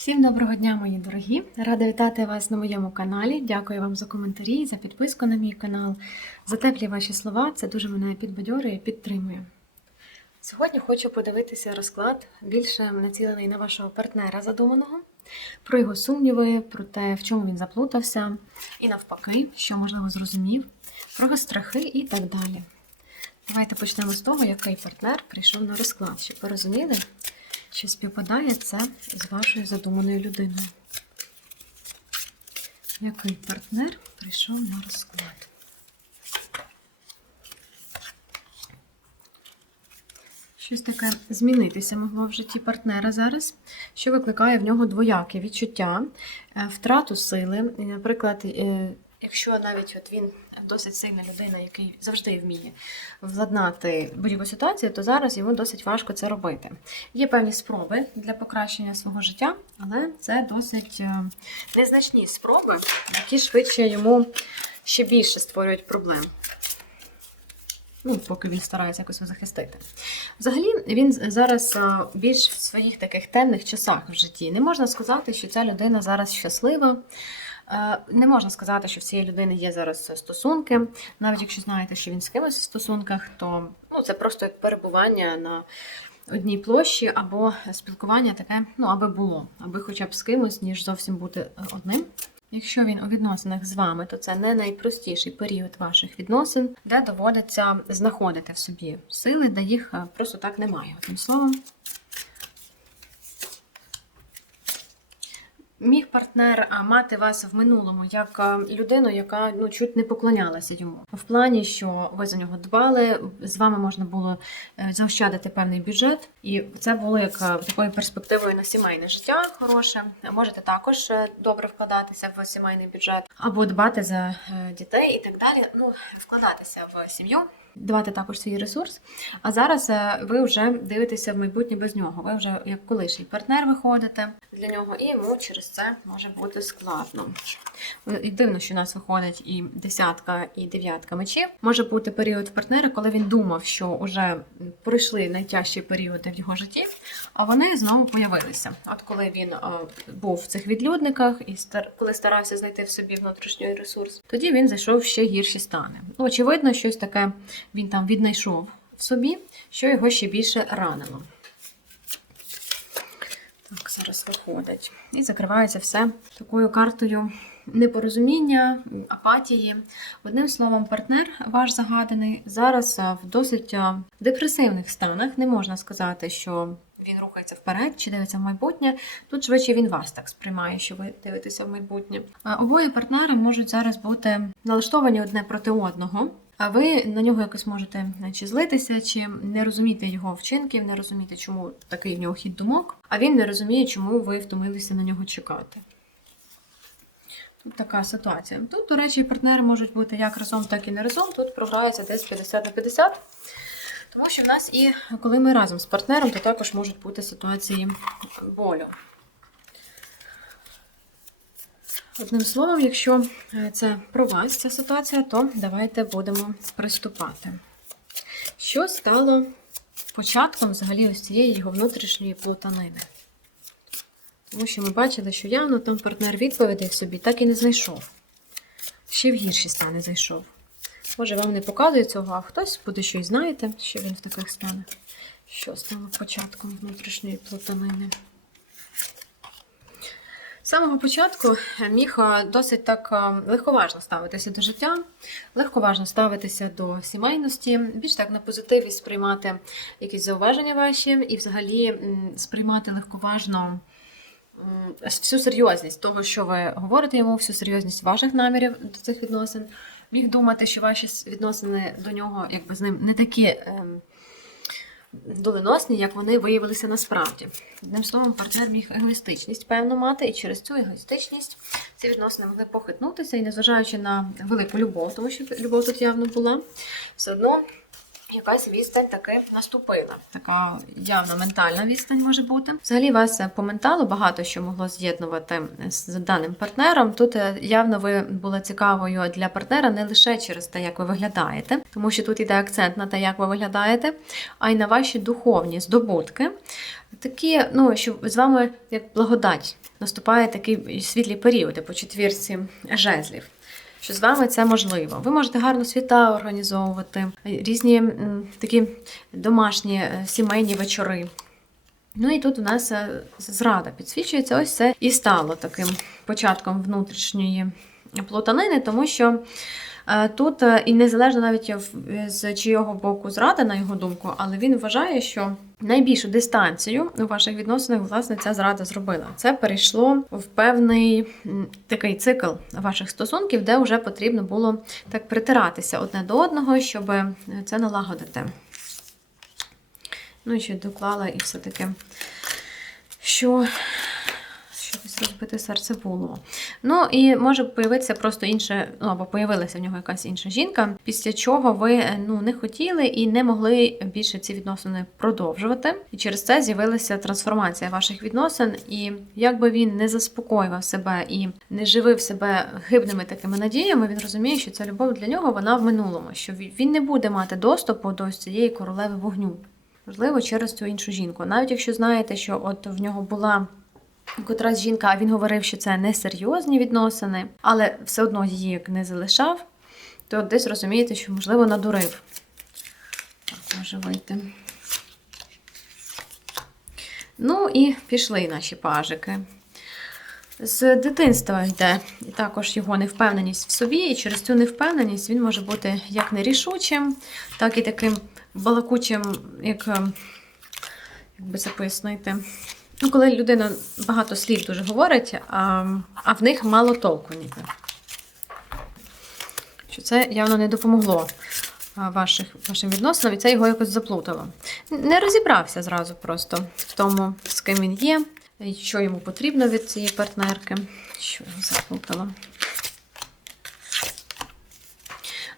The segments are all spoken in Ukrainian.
Всім доброго дня, мої дорогі! Рада вітати вас на моєму каналі. Дякую вам за коментарі, за підписку на мій канал, за теплі ваші слова. Це дуже мене підбадьорює підтримує. Сьогодні хочу подивитися розклад, більше націлений на вашого партнера задуманого, про його сумніви, про те, в чому він заплутався, і навпаки, що можливо зрозумів, про його страхи і так далі. Давайте почнемо з того, який партнер прийшов на розклад, щоб ви розуміли, чи співпадає це з вашою задуманою людиною. Який партнер прийшов на розклад? Щось таке змінитися могло в житті партнера зараз, що викликає в нього двояке відчуття, е, втрату сили. Наприклад, е, якщо навіть от він досить сильна людина, який завжди вміє владнати будь-яку ситуацію, то зараз йому досить важко це робити. Є певні спроби для покращення свого життя, але це досить е, незначні спроби, які швидше йому ще більше створюють проблем. Ну, поки він старається якось захистити. Взагалі, він зараз більш в своїх таких темних часах в житті. Не можна сказати, що ця людина зараз щаслива. Е, Не можна сказати, що в цієї людини є зараз стосунки. Навіть якщо знаєте, що він з кимось в стосунках, то ну, це просто як перебування на одній площі або спілкування таке, ну, аби було, аби хоча б з кимось, ніж зовсім бути е, одним. Якщо він у відносинах з вами, то це не найпростіший період ваших відносин, де доводиться знаходити в собі сили, де їх е, просто так немає. Одним словом. Міг партнер мати вас в минулому як людину, яка ну чуть не поклонялася йому в плані, що ви за нього дбали, з вами можна було е, заощадити певний бюджет, і це було як такою перспективою на сімейне життя хороше. Можете також е, добре вкладатися в сімейний бюджет або дбати за е, дітей і так далі. Ну вкладатися в сім'ю. Давати також свій ресурс. А зараз е, ви вже дивитеся в майбутнє без нього. Ви вже як колишній партнер виходите для нього, і йому через це може бути складно. І дивно, що у нас виходить і десятка, і дев'ятка мечів. Може бути період в партнера, коли він думав, що вже пройшли найтяжчі періоди в його житті, а вони знову появилися. От коли він е, був в цих відлюдниках і стар... коли старався знайти в собі внутрішній ресурс, тоді він зайшов в ще гірші стани. Очевидно, щось таке він там віднайшов в собі, що його ще більше ранило. Так, зараз виходить. І закривається все такою картою непорозуміння, апатії. Одним словом, партнер ваш загаданий зараз в досить депресивних станах. Не можна сказати, що він рухається вперед чи дивиться в майбутнє. Тут швидше він вас так сприймає, що ви дивитеся в майбутнє. А Обоє партнери можуть зараз бути налаштовані одне проти одного. А ви на нього якось можете чи злитися, чи не розуміти його вчинків, не розуміти, чому такий в нього хід думок, а він не розуміє, чому ви втомилися на нього чекати. Тут така ситуація. Тут, до речі, партнери можуть бути як разом, так і не разом. Тут програється десь 50 на 50. Тому що в нас і коли ми разом з партнером, то також можуть бути ситуації болю. Одним словом, якщо е, це про вас ця ситуація, то давайте будемо приступати. Що стало початком взагалі ось цієї його внутрішньої плутанини? Тому що ми бачили, що явно там партнер відповідей собі так і не знайшов. Ще в гірші стани зайшов. Може, вам не показує цього, а хтось буде щось знаєте, що він в таких станах. Що стало початком внутрішньої плутанини? З самого початку міг е, досить так е, легковажно ставитися до життя, легковажно ставитися до сімейності, більш так на позитиві сприймати якісь зауваження ваші і взагалі сприймати легковажно всю серйозність того, що ви говорите йому, всю серйозність ваших намірів до цих відносин. Міг думати, що ваші відносини до нього, якби з ним не такі. Доленосні, як вони виявилися насправді. Одним словом, партнер міг егоїстичність певно мати, і через цю егоїстичність ці відносини могли похитнутися, і незважаючи на велику любов, тому що любов тут явно була, все одно якась відстань таки наступила. Така явно ментальна відстань може бути. Взагалі, вас по менталу багато що могло з'єднувати з даним партнером. Тут е, явно ви були цікавою для партнера не лише через те, як ви виглядаєте, тому що тут йде акцент на те, як ви виглядаєте, а й на ваші духовні здобутки. Такі, ну що з вами як благодать наступає такий світлі періоди по четвірці жезлів що з вами це можливо. Ви можете гарно світа організовувати, різні такі домашні е, сімейні вечори. Ну і тут у нас е, зрада підсвічується. Ось це і стало таким початком внутрішньої плутанини, тому що тут е, і незалежно навіть з чийого боку зрада, на його думку, але він вважає, що найбільшу дистанцію у ваших відносинах власне ця зрада зробила. Це перейшло в певний такий цикл ваших стосунків, де вже потрібно було так притиратися одне до одного, щоб е, це налагодити. Ну і ще доклала і все-таки, що щось розбите серце було. Ну і може появитися просто інше, ну або появилася в нього якась інша жінка, після чого ви е, ну не хотіли і не могли більше ці відносини продовжувати. І через це з'явилася трансформація ваших відносин. І якби він не заспокоював себе і не живив себе хибними такими надіями, він розуміє, що ця любов для нього вона в минулому, що він не буде мати доступу до цієї королеви вогню. Можливо, через цю іншу жінку. Навіть якщо знаєте, що от в нього була котрась жінка, а він говорив, що це несерйозні відносини, але все одно її як не залишав, то десь розумієте, що, можливо, надурив. Так, може вийти. Ну і пішли наші пажики. З дитинства йде і також його невпевненість в собі, і через цю невпевненість він може бути як нерішучим, так і таким балакучим, як, е, як би це пояснити. Ну, коли людина багато слів дуже говорить, а, а в них мало толку ніби. Що це явно не допомогло ваших, вашим відносинам, і це його якось заплутало. Не розібрався зразу просто в тому, з ким він є, і що йому потрібно від цієї партнерки, що його заплутало.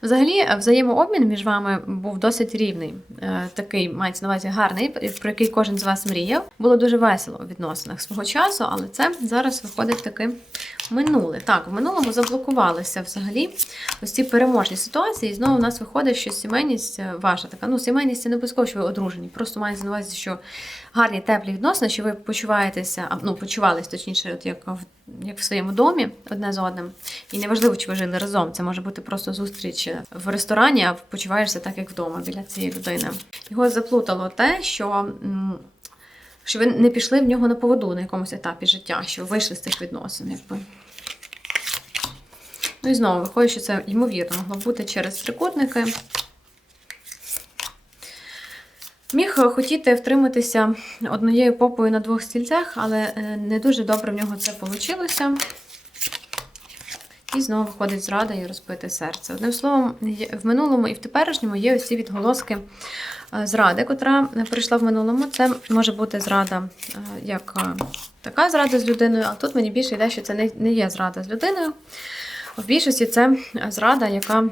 Взагалі, е, взаємообмін між вами був досить рівний. Е, Такий мається на увазі гарний, про який кожен з вас мріяв. Було дуже весело у відносинах свого часу, але це зараз виходить таки минуле. Так, в минулому заблокувалися взагалі ось ці переможні ситуації. І знову у нас виходить, що сімейність е, ваша така. Ну, сімейність це не обов'язково, що ви одружені. Просто мається на увазі, що гарні теплі відносини, що ви почуваєтеся, ну, почувались точніше, от як в, як в своєму домі одне з одним. І неважливо, чи ви жили разом. Це може бути просто зустріч в ресторані, а почуваєшся так, як вдома біля цієї людини. Його заплутало те, що. що ви не пішли в нього на поводу на якомусь етапі життя, що вийшли з цих відносин, якби. Ну і знову виходить, що це ймовірно могло бути через трикутники. Міг хотіти втриматися однією попою на двох стільцях, але е, не дуже добре в нього це вийшло. І знову виходить зрада і розбите серце. Одним словом, в минулому і в теперішньому є ось ці відголоски е, зради, котра прийшла в минулому. Це може бути зрада е, як е, така зрада з людиною, а тут мені більше йде, що це не є зрада з людиною. В більшості це зрада, яка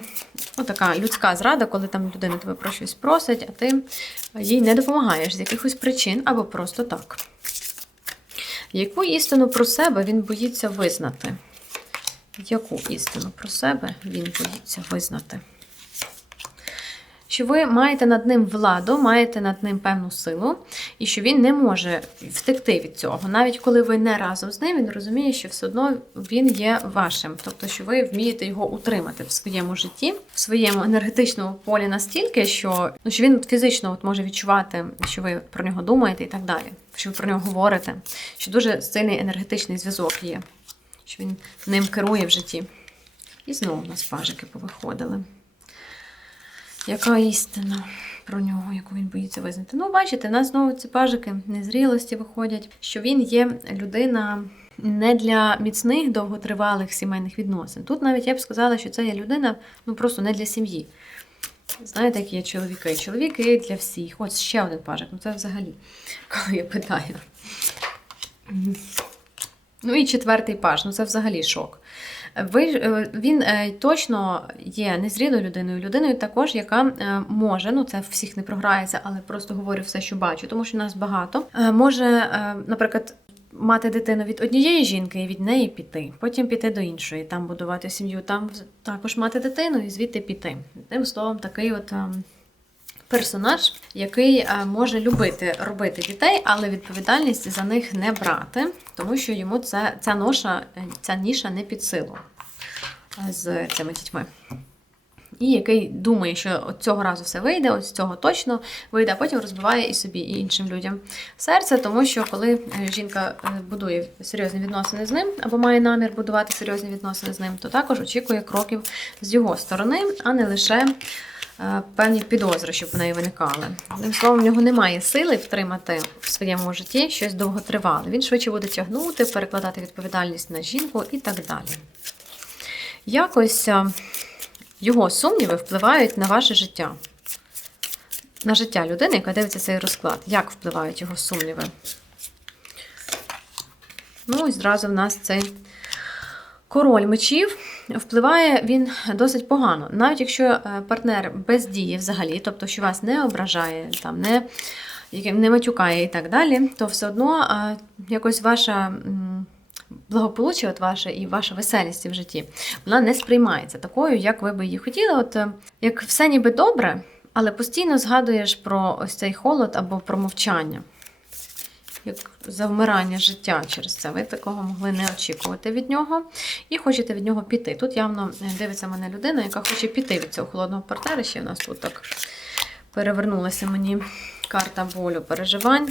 ну, така людська зрада, коли там людина тебе про щось просить, а ти їй не допомагаєш з якихось причин або просто так. Яку істину про себе він боїться визнати? Яку істину про себе він боїться визнати? Що ви маєте над ним владу, маєте над ним певну силу, і що він не може втекти від цього. Навіть коли ви не разом з ним, він розуміє, що все одно він є вашим. Тобто, що ви вмієте його утримати в своєму житті, в своєму енергетичному полі настільки, що, ну, що він фізично от може відчувати, що ви про нього думаєте і так далі, що ви про нього говорите, що дуже сильний енергетичний зв'язок є, що він ним керує в житті. І знову у нас пажики повиходили. Яка істина про нього, яку він боїться визнати? Ну, бачите, нас знову ці пажики незрілості виходять, що він є людина не для міцних довготривалих сімейних відносин. Тут навіть я б сказала, що це є людина ну просто не для сім'ї. Знаєте, які є чоловіки? Чоловіки для всіх. Ось ще один пажик. Ну це взагалі, коли я питаю. Ну і четвертий паж, ну це взагалі шок. Ви, е, він е, точно є незрілою людиною, людиною також, яка е, може, ну це всіх не програється, але просто говорю все, що бачу, тому що нас багато. Може, наприклад, мати дитину від однієї жінки і від неї піти, потім піти до іншої, там будувати сім'ю, там також мати дитину і звідти піти. Тим словом, такий от. Персонаж, який е, може любити робити дітей, але відповідальність за них не брати, тому що йому це, ця ноша, е, ця ніша не під силу е, з цими дітьми. І який думає, що от цього разу все вийде, от з цього точно вийде, а потім розбиває і собі, і іншим людям серце, тому що коли е, жінка е, будує серйозні відносини з ним або має намір будувати серйозні відносини з ним, то також очікує кроків з його сторони, а не лише е, певні підозри, щоб в неї виникали. Одним словом, в нього немає сили втримати в своєму житті щось довготривале. Він швидше буде тягнути, перекладати відповідальність на жінку і так далі. Якось його сумніви впливають на ваше життя. На життя людини, яка дивиться цей розклад. Як впливають його сумніви? Ну, і зразу в нас цей король мечів. Впливає він досить погано. Навіть якщо е, партнер бездіє взагалі, тобто, що вас не ображає, там, не, не матюкає і так далі, то все одно е, якось ваша. Благополуччя, от ваше і ваша веселість в житті, вона не сприймається такою, як ви би її хотіли. От е, як все ніби добре, але постійно згадуєш про ось цей холод або про мовчання, як завмирання життя через це. Ви такого могли не очікувати від нього і хочете від нього піти. Тут явно е, дивиться мене людина, яка хоче піти від цього холодного партнера. Ще в нас тут так перевернулася мені карта болю переживань.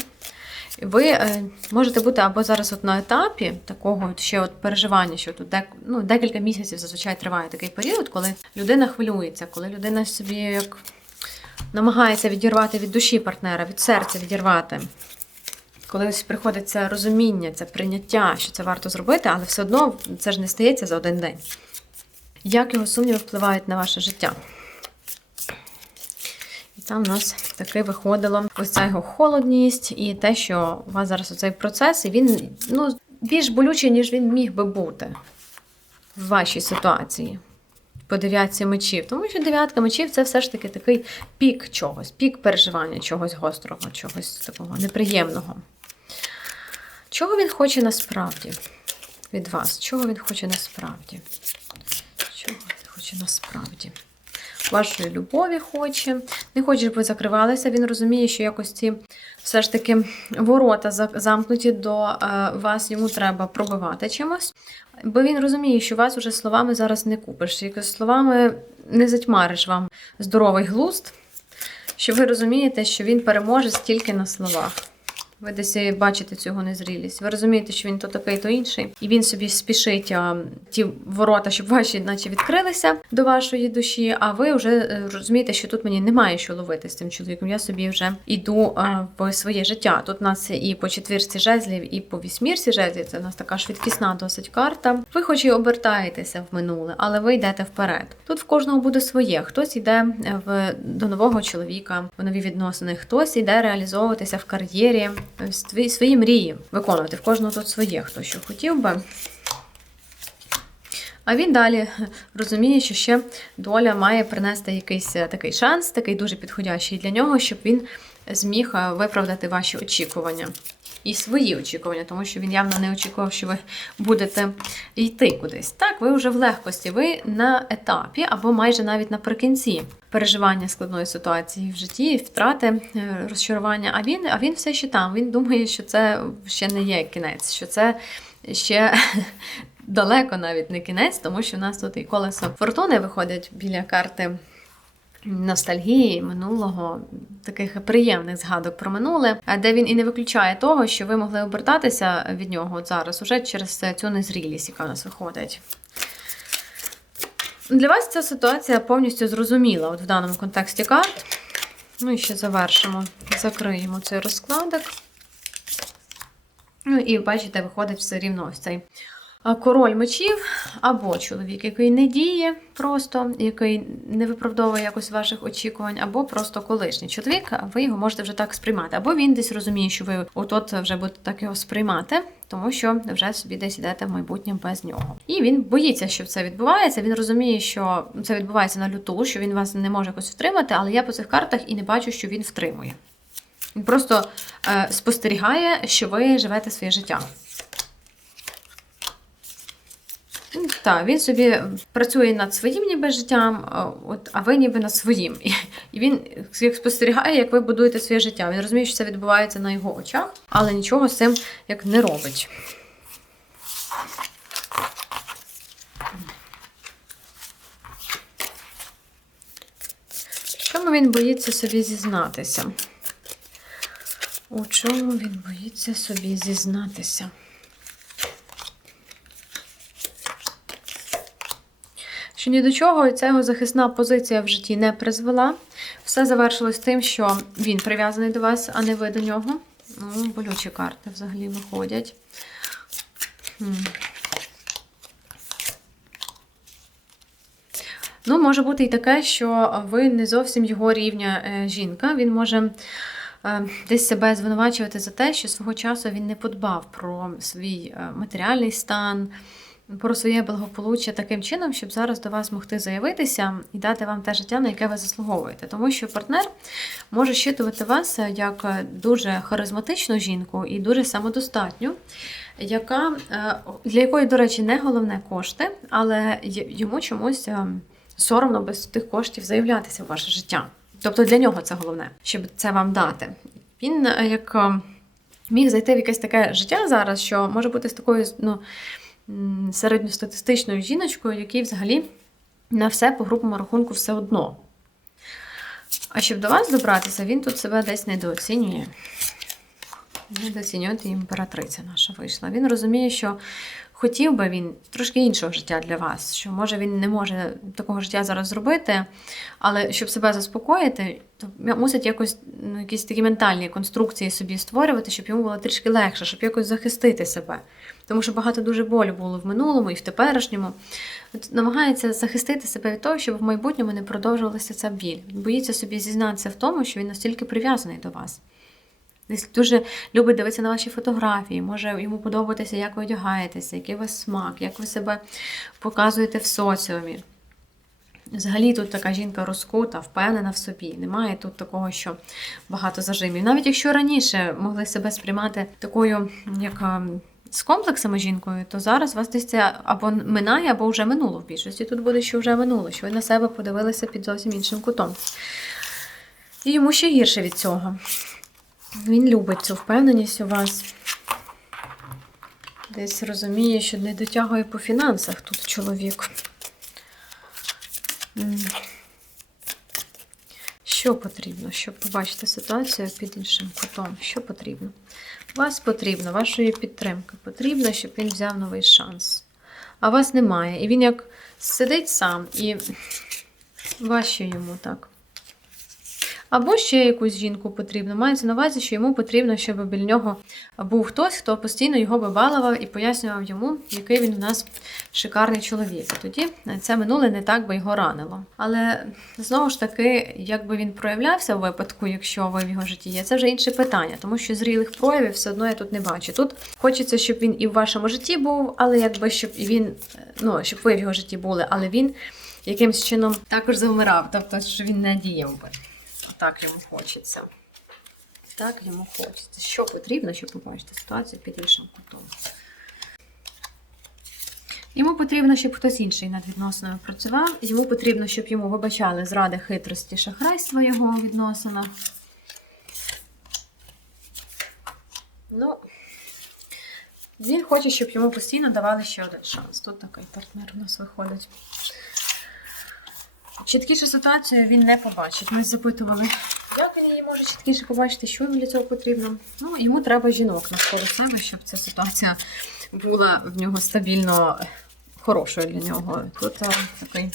Ви е, можете бути або зараз от на етапі такого ще от переживання, що тут дек, ну, декілька місяців зазвичай триває такий період, коли людина хвилюється, коли людина собі як намагається відірвати від душі партнера, від серця відірвати. Коли приходить це розуміння, це прийняття, що це варто зробити, але все одно це ж не стається за один день. Як його сумніви впливають на ваше життя? Там у нас таке виходило ось ця його холодність і те, що у вас зараз оцей процес, і він ну, більш болючий, ніж він міг би бути в вашій ситуації. По дев'ятці мечів. Тому що дев'ятка мечів це все ж таки такий пік чогось, пік переживання чогось гострого, чогось такого неприємного. Чого він хоче насправді від вас? Чого він хоче насправді? Чого він хоче насправді? Вашої любові хоче. Не хоче, щоб ви закривалися. Він розуміє, що якось ці все ж таки ворота замкнуті до е, вас, йому треба пробивати чимось. Бо він розуміє, що вас уже словами зараз не купиш. Якось словами не затьмариш вам здоровий глузд, що ви розумієте, що він переможе тільки на словах. Ви десь бачите цього незрілість. Ви розумієте, що він то такий, то інший, і він собі спішить а, ті ворота, щоб ваші, наче відкрилися до вашої душі. А ви вже е, розумієте, що тут мені немає що ловити з цим чоловіком. Я собі вже йду а, в своє життя. Тут у нас і по четвірці жезлів, і по вісьмірці жезлів. Це у нас така швидкісна досить карта. Ви, хоч і обертаєтеся в минуле, але ви йдете вперед. Тут в кожного буде своє. Хтось йде е, в до нового чоловіка, в нові відносини, хтось йде реалізовуватися в кар'єрі, свої, свої мрії виконувати. В кожного тут своє, хто що хотів би. А він далі розуміє, що ще доля має принести якийсь е, такий шанс, такий дуже підходящий для нього, щоб він зміг е, виправдати ваші очікування. І свої очікування, тому що він явно не очікував, що ви будете йти кудись. Так, ви вже в легкості, ви на етапі або майже навіть наприкінці переживання складної ситуації в житті, втрати, е, розчарування. А він, а він все ще там. Він думає, що це ще не є кінець, що це ще далеко навіть не кінець, тому що в нас тут і колесо фортуни виходять біля карти ностальгії минулого, таких приємних згадок про минуле, а де він і не виключає того, що ви могли обертатися від нього от зараз уже через цю незрілість, яка у нас виходить. Для вас ця ситуація повністю зрозуміла от в даному контексті карт. Ну і ще завершимо, закриємо цей розкладик. Ну і бачите, виходить все рівно ось цей Король мечів або чоловік, який не діє просто, який не виправдовує якось ваших очікувань, або просто колишній чоловік, ви його можете вже так сприймати. Або він десь розуміє, що ви от вже будете так його сприймати, тому що вже собі десь йдете в майбутнє без нього. І він боїться, що це відбувається. Він розуміє, що це відбувається на люту, що він вас не може якось втримати, але я по цих картах і не бачу, що він втримує. Він просто е, спостерігає, що ви живете своє життя. Так, він собі працює над своїм ніби життям, от, а ви ніби над своїм. І, він як спостерігає, як ви будуєте своє життя. Він розуміє, що це відбувається на його очах, але нічого з цим як не робить. Чому він боїться собі зізнатися? У чому він боїться собі зізнатися? Що ні до чого ця його захисна позиція в житті не призвела. Все завершилось тим, що він прив'язаний до вас, а не ви до нього. Ну, болючі карти взагалі виходять. Ну, може бути і таке, що ви не зовсім його рівня е, жінка. Він може е, десь себе звинувачувати за те, що свого часу він не подбав про свій е, матеріальний стан про своє благополуччя таким чином, щоб зараз до вас могти заявитися і дати вам те життя, на яке ви заслуговуєте. Тому що партнер може щитувати вас як дуже харизматичну жінку і дуже самодостатню, яка, для якої, до речі, не головне кошти, але йому чомусь е, соромно без тих коштів заявлятися в ваше життя. Тобто для нього це головне, щоб це вам дати. Він е, як е, міг зайти в якесь таке життя зараз, що може бути з такою, ну середньостатистичною жіночкою, якій взагалі на все по групому рахунку все одно. А щоб до вас добратися, він тут себе десь недооцінює. Недооцінювати імператриця наша вийшла. Він розуміє, що хотів би він трошки іншого життя для вас, що може він не може такого життя зараз зробити, але щоб себе заспокоїти, то мусить якось ну, якісь такі ментальні конструкції собі створювати, щоб йому було трішки легше, щоб якось захистити себе. Тому що багато дуже болю було в минулому і в теперішньому. От Намагається захистити себе від того, щоб в майбутньому не продовжувалася ця біль. Боїться собі зізнатися в тому, що він настільки прив'язаний до вас. Десь дуже любить дивитися на ваші фотографії, може йому подобатися, як ви одягаєтеся, який у вас смак, як ви себе показуєте в соціумі. Взагалі тут така жінка розкута, впевнена в собі. Немає тут такого, що багато зажимів. Навіть якщо раніше могли себе сприймати такою, як ем, з комплексами жінкою, то зараз вас десь це або минає, або вже минуло в більшості. Тут буде, що вже минуло, що ви на себе подивилися під зовсім іншим кутом. І йому ще гірше від цього. Він любить цю впевненість у вас. Десь розуміє, що не дотягує по фінансах тут чоловік. Що потрібно, щоб побачити ситуацію під іншим кутом? Що потрібно? Вас потрібно, вашої підтримки потрібно, щоб він взяв новий шанс. А вас немає. І він як сидить сам і важче йому так. Або ще якусь жінку потрібно. Мається на увазі, що йому потрібно, щоб біля нього був хтось, хто постійно його би балував і пояснював йому, який він у нас шикарний чоловік. тоді це минуле не так би його ранило. Але знову ж таки, як би він проявлявся у випадку, якщо ви в його житті є, це вже інше питання, тому що зрілих проявів все одно я тут не бачу. Тут хочеться, щоб він і в вашому житті був, але якби щоб він, ну щоб ви в його житті були, але він якимсь чином також завмирав, тобто що він не діяв би так йому хочеться. Так йому хочеться. Що потрібно, щоб побачити ситуацію під іншим кутом? Йому потрібно, щоб хтось інший над відносинами працював. Йому потрібно, щоб йому вибачали зради хитрості, шахрайства його у відносинах. Ну, він хоче, щоб йому постійно давали ще один шанс. Тут такий партнер у нас виходить. Чіткішу ситуацію він не побачить. Ми запитували, як він її може чіткіше побачити, що для цього потрібно. Ну, йому треба жінок навколо себе, щоб ця ситуація була в нього стабільно хорошою для нього. Тут а, такий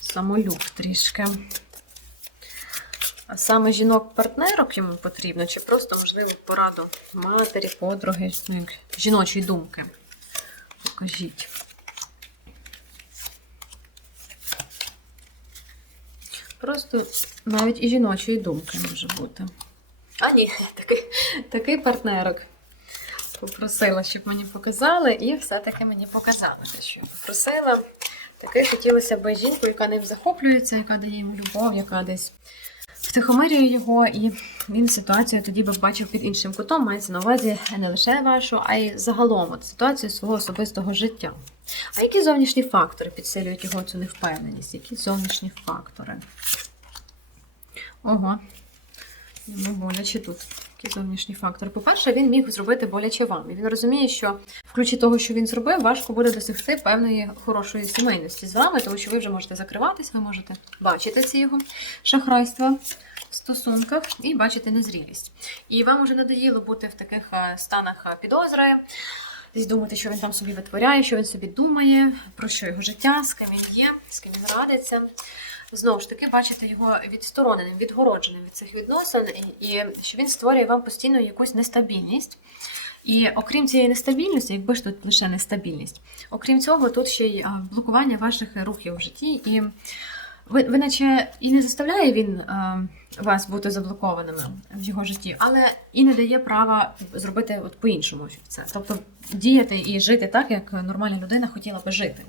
самолюб трішки. А саме жінок-партнерок йому потрібно, чи просто, можливо, пораду матері, подруги, ну, жіночої думки. Скажіть. Просто навіть і жіночої думки може бути. А ні, такий, такий партнерок. Попросила, щоб мені показали, і все-таки мені показали те, що я попросила. Таке хотілося б жінку, яка ним захоплюється, яка дає йому любов, яка десь втихомирює його, і він ситуацію тоді би бачив під іншим кутом, мається на увазі не лише вашу, а й загалом от, ситуацію свого особистого життя. А які зовнішні фактори підсилюють його цю невпевненість? Які зовнішні фактори? Ого, йому боляче тут. Які зовнішні фактори? По-перше, він міг зробити боляче вам. І він розуміє, що в ключі того, що він зробив, важко буде досягти певної хорошої сімейності з вами, тому що ви вже можете закриватись, ви можете бачити ці його шахрайства в стосунках і бачити незрілість. І вам уже надоїло бути в таких е, станах е, підозри. Десь думати, що він там собі витворяє, що він собі думає, про що його життя, з ким він є, з ким він радиться. Знову ж таки, бачите його відстороненим, відгородженим від цих відносин, і, і що він створює вам постійно якусь нестабільність. І окрім цієї нестабільності, якби ж тут лише нестабільність, окрім цього, тут ще й блокування ваших рухів в житті. І ви, ви наче і не заставляє він е, вас бути заблокованими в його житті, але і не дає права зробити от по-іншому це. Тобто діяти і жити так, як нормальна людина хотіла би жити.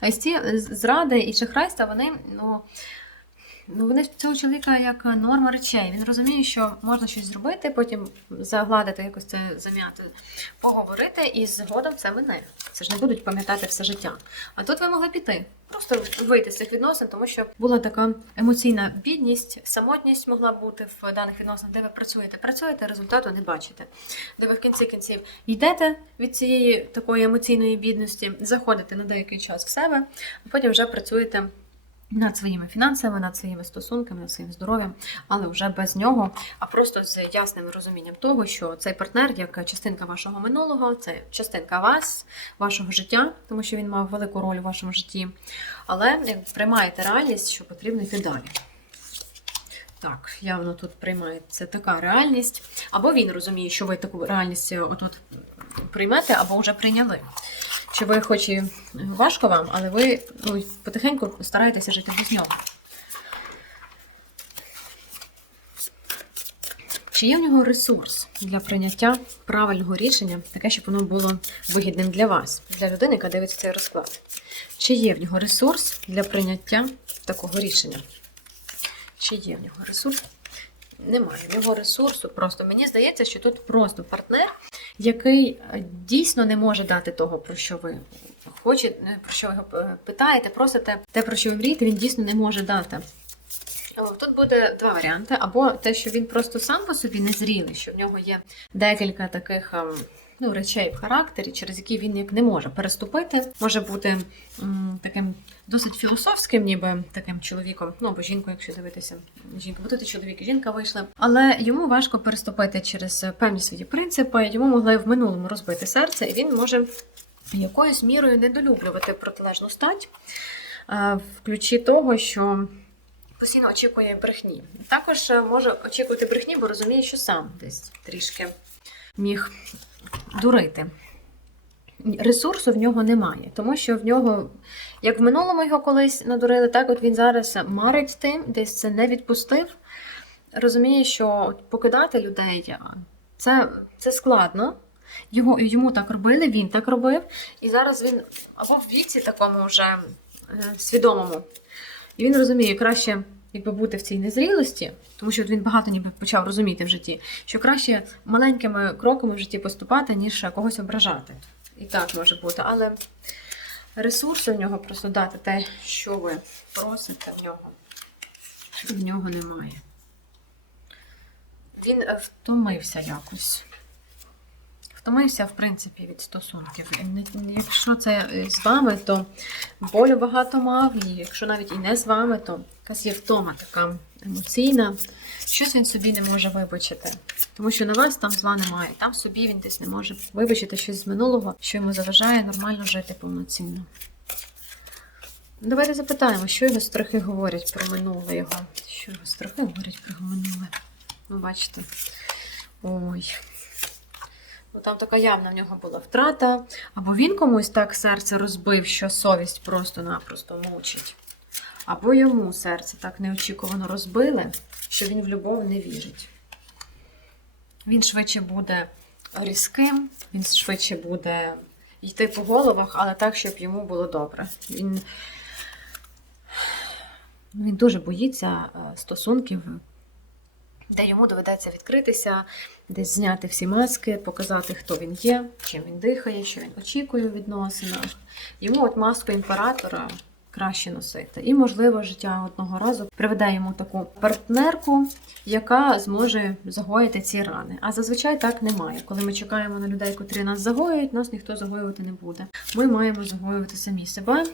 А ці зради і шахрайства, вони, ну, ну, вони цього чоловіка як норма речей. Він розуміє, що можна щось зробити, потім загладити, якось це зам'яти, поговорити, і згодом це мине. Це ж не будуть пам'ятати все життя. А тут ви могли піти, просто вийти з цих відносин, тому що була така емоційна бідність, самотність могла бути в даних відносинах, де ви працюєте. Працюєте, результату не бачите. Де ви в кінці кінців йдете від цієї такої емоційної бідності, заходите на деякий час в себе, а потім вже працюєте. Над своїми фінансами, над своїми стосунками, над своїм здоров'ям, але вже без нього, а просто з ясним розумінням того, що цей партнер як частинка вашого минулого, це частинка вас, вашого життя, тому що він мав велику роль у вашому житті. Але як приймаєте реальність, що потрібно йти далі. Так, явно тут приймається така реальність. Або він розуміє, що ви таку реальність отут приймете, або вже прийняли. Чи ви хоч і важко вам, але ви ну, потихеньку стараєтеся жити без нього. Чи є в нього ресурс для прийняття правильного рішення, таке, щоб воно було вигідним для вас, для людини, яка дивиться цей розклад? Чи є в нього ресурс для прийняття такого рішення? Чи є в нього ресурс? Немає в нього ресурсу. Просто мені здається, що тут просто партнер, який е, дійсно не може дати того, про що ви хочете, про що ви е, питаєте, просите те, про що ви мрієте, він дійсно не може дати. Тут буде два варіанти: або те, що він просто сам по собі незрілий, що в нього є декілька таких. Ну, речей в характері, через які він як не може переступити, може бути м, таким досить філософським, ніби таким чоловіком, ну або жінкою, якщо дивитися, жінка, бо тут чоловік і жінка вийшли. Але йому важко переступити через певні свої принципи. Йому могли в минулому розбити серце, і він може якоюсь мірою недолюблювати протилежну стать е, в ключі того, що. Постійно очікує брехні. Також е, може очікувати брехні, бо розуміє, що сам десь трішки міг дурити. Ресурсу в нього немає, тому що в нього, як в минулому його колись надурили, так от він зараз марить тим, десь це не відпустив. Розуміє, що покидати людей це, це складно. Його, йому так робили, він так робив. І зараз він або в віці такому вже е, свідомому. І він розуміє, краще якби бути в цій незрілості, тому що він багато ніби почав розуміти в житті, що краще маленькими кроками в житті поступати, ніж когось ображати. І так може бути. Але ресурсу в нього просто дати те, що ви просите в нього, в нього немає. Він е, втомився якось. Втомився, в принципі, від стосунків. Якщо це з вами, то болю багато мав, і якщо навіть і не з вами, то якась є втома така емоційна. Щось він собі не може вибачити. Тому що на вас там зла немає. Там собі він десь не може вибачити щось з минулого, що йому заважає нормально жити повноцінно. Давайте запитаємо, що його страхи говорять про минуле його. Що його страхи говорять про минуле? Ну, бачите. Ой. Там така явна в нього була втрата, або він комусь так серце розбив, що совість просто-напросто мучить. Або йому серце так неочікувано розбили, що він в любов не вірить. Він швидше буде різким, він швидше буде йти по головах, але так, щоб йому було добре. Він, він дуже боїться е, стосунків, де йому доведеться відкритися, десь зняти всі маски, показати, хто він є, чим він дихає, що він очікує у відносинах. Йому от маску імператора краще носити. І, можливо, життя одного разу приведе йому таку партнерку, яка зможе загоїти ці рани. А зазвичай так немає. Коли ми чекаємо на людей, котрі нас загоюють, нас ніхто загоювати не буде. Ми маємо загоювати самі себе.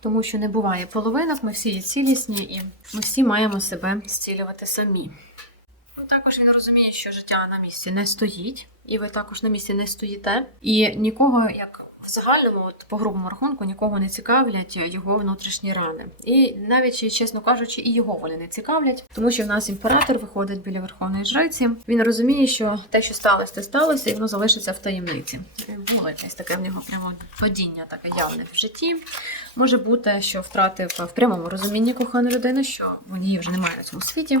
Тому що не буває половинок, ми всі є цілісні, і ми всі маємо себе зцілювати самі. Ну, також він розуміє, що життя на місці не стоїть, і ви також на місці не стоїте. І нікого, як в загальному, от, по грубому рахунку, нікого не цікавлять його внутрішні рани. І навіть, чесно кажучи, і його вони не цікавлять, тому що в нас імператор виходить біля верховної жриці. Він розуміє, що те, що сталося, те сталося, і воно залишиться в таємниці. Було якесь таке в нього прямо падіння, таке явне в житті. Може бути, що втратив в прямому розумінні кохану людину, що її вже немає на цьому світі.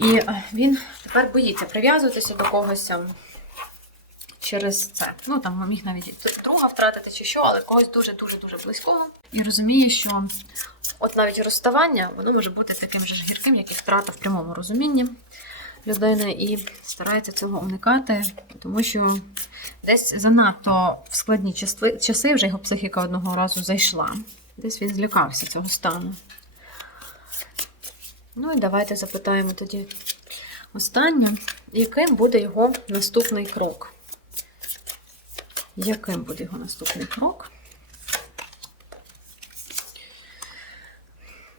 І е, він тепер боїться прив'язуватися до когось ем, через це. Ну там міг навіть друга втратити чи що, але когось дуже дуже дуже близького. І розуміє, що от навіть розставання воно може бути таким же гірким, як і втрата в прямому розумінні людини, і старається цього уникати, тому що десь занадто в складні часи вже його психіка одного разу зайшла. Десь він злякався цього стану. Ну і давайте запитаємо тоді останнє, яким буде його наступний крок? Яким буде його наступний крок?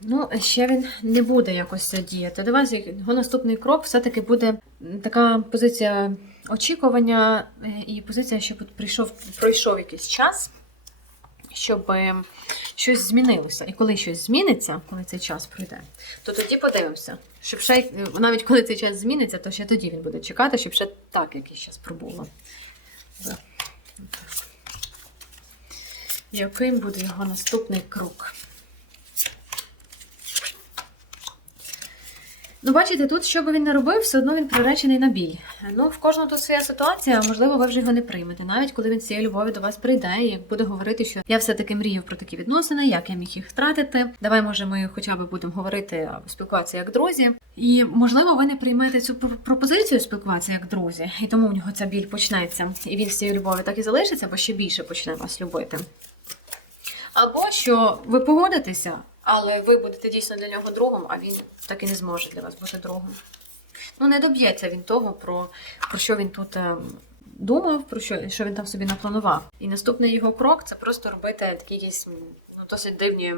Ну, ще він не буде якось діяти. Вас його наступний крок все-таки буде така позиція очікування е, і позиція, от прийшов, пройшов якийсь час, щоб е, щось змінилося. І коли щось зміниться, коли цей час пройде, то тоді подивимося. Щоб ще навіть коли цей час зміниться, то ще тоді він буде чекати, щоб ще так якийсь час пробуло. Яким буде його наступний крок? Ну, бачите, тут, що би він не робив, все одно він приречений на біль. Ну, в кожного тут своя ситуація, можливо, ви вже його не приймете. Навіть коли він цією любові до вас прийде, і буде говорити, що я все-таки мрію про такі відносини, як я міг їх втратити. Давай, може, ми хоча б будемо говорити або спілкуватися як друзі. І можливо, ви не приймете цю пропозицію спілкуватися як друзі, і тому у нього ця біль почнеться. І він з цією любові так і залишиться, бо ще більше почне вас любити. Або що ви погодитеся, але ви будете дійсно для нього другом, а він так і не зможе для вас бути другом. Ну, не доб'ється він того, про, про що він тут ем, думав, про що, що він там собі напланував. І наступний його крок це просто робити такі якісь ну, досить дивні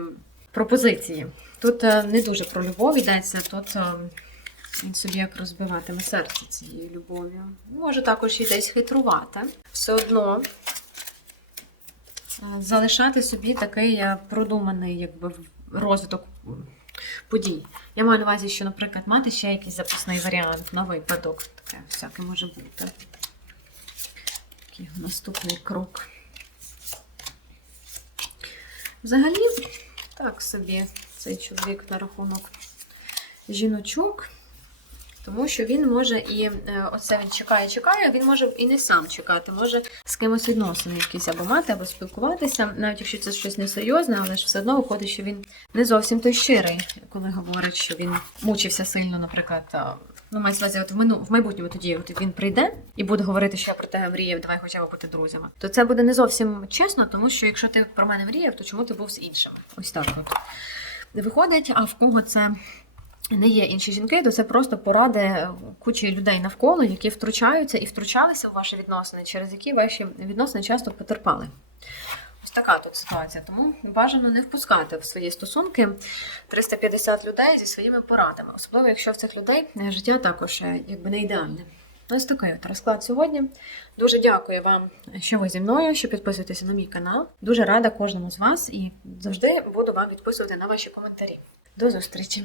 пропозиції. Тут е, не дуже про любов йдеться, тут ем, він собі як розбиватиме серце цією любов'ю. Може також і десь хитрувати. Все одно е, залишати собі такий е, продуманий якби, розвиток подій. Я маю на увазі, що, наприклад, мати ще якийсь запасний варіант новий випадок. Таке всяке може бути. Наступний крок. Взагалі, так собі цей чоловік на рахунок жіночок. Тому що він може і е, оце він чекає, чекає, він може і не сам чекати, може з кимось відносини якісь або мати, або спілкуватися, навіть якщо це щось несерйозне, але ж все одно виходить, що він не зовсім той щирий, коли говорить, що він мучився сильно, наприклад. Ну, мається увазі, от в, мину, в майбутньому тоді от він прийде і буде говорити, що я про тебе мріяв, давай хоча б бути друзями. То це буде не зовсім чесно, тому що якщо ти про мене мріяв, то чому ти був з іншими? Ось так от. Виходить, а в кого це не є інші жінки, то це просто поради кучі людей навколо, які втручаються і втручалися в ваші відносини, через які ваші відносини часто потерпали. Ось така тут ситуація. Тому бажано не впускати в свої стосунки 350 людей зі своїми порадами, особливо якщо в цих людей е, життя також е, якби не ідеальне. Ось такий от розклад сьогодні. Дуже дякую вам, що ви зі мною, що підписуєтеся на мій канал. Дуже рада кожному з вас і завжди буду вам відписувати на ваші коментарі. До зустрічі!